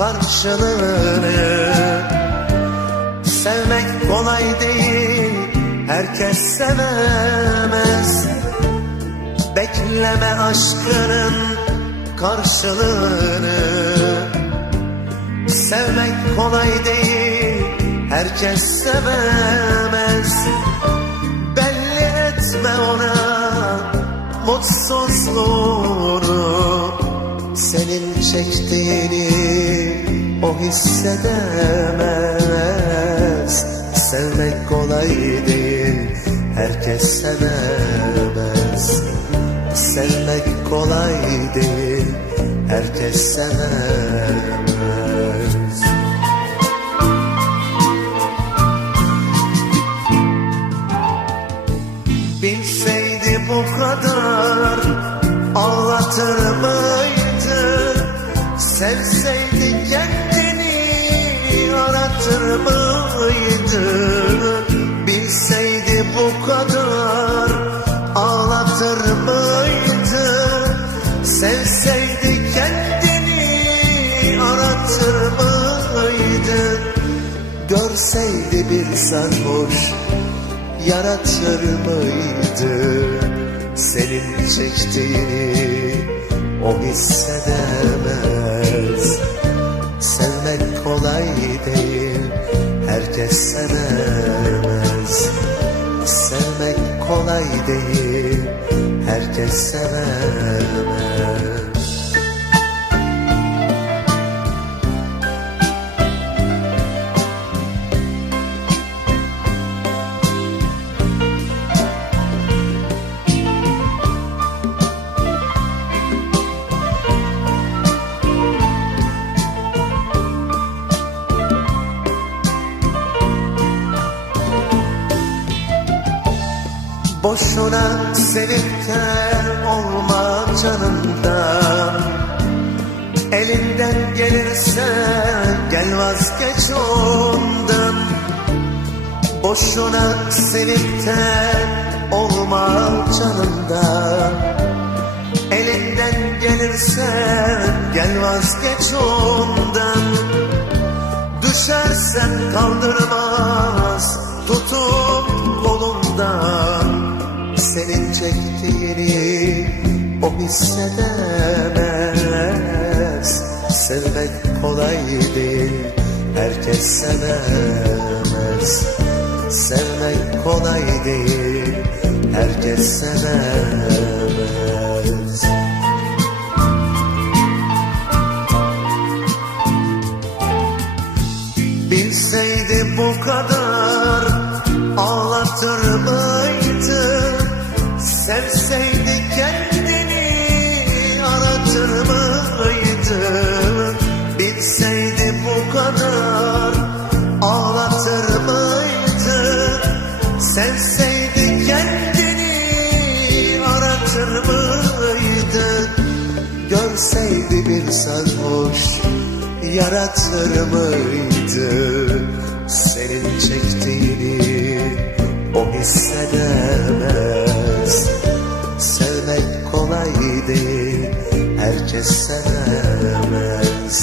karşılığını. Sevmek kolay değil herkes sevemez. Bekleme aşkının karşılığını. Sevmek kolay değil herkes sevemez. Belli etme ona mutsuzluğunu Senin çektiğini o hissedemez Sevmek kolay değil herkes sevemez. Sevmek kolay değil herkes sevemez. Bilseydi bu kadar ağlatır mıydı Sevseydi kendini aratır mıydı? Bilseydi bu kadar ağlatır mıydı? Sevseydi kendini aratır mıydı? Görseydi bir sarhoş yaratır mıydı? Senin çektiğini o hissedemez Sevmek kolay değil. Herkes sevemez. Sevmek kolay değil. Herkes sevemez Boşuna sevip olma canından Elinden gelirse gel vazgeç ondan. Boşuna sevip de olma canından Elinden gelirse gel vazgeç ondan. Düşersen kaldırmaz tutup kolundan Senin çektiğini o hissedemez. Sevmek kolay değil herkes sevemez. Sevmek kolay değil herkes sevemez. Bilseydi bu kadar ağlatır mıydı Sevseydi kendini aratır mıydı Bilseydi bu kadar ağlatır mıydı Sevseydi kendini aratır mıydı Görseydi bir sarhoş yaratır mıydı Senin çektiğini o hissedemez herkes sevemez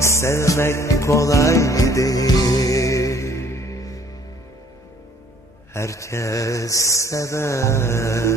Sevmek kolay değil. Herkes sevemez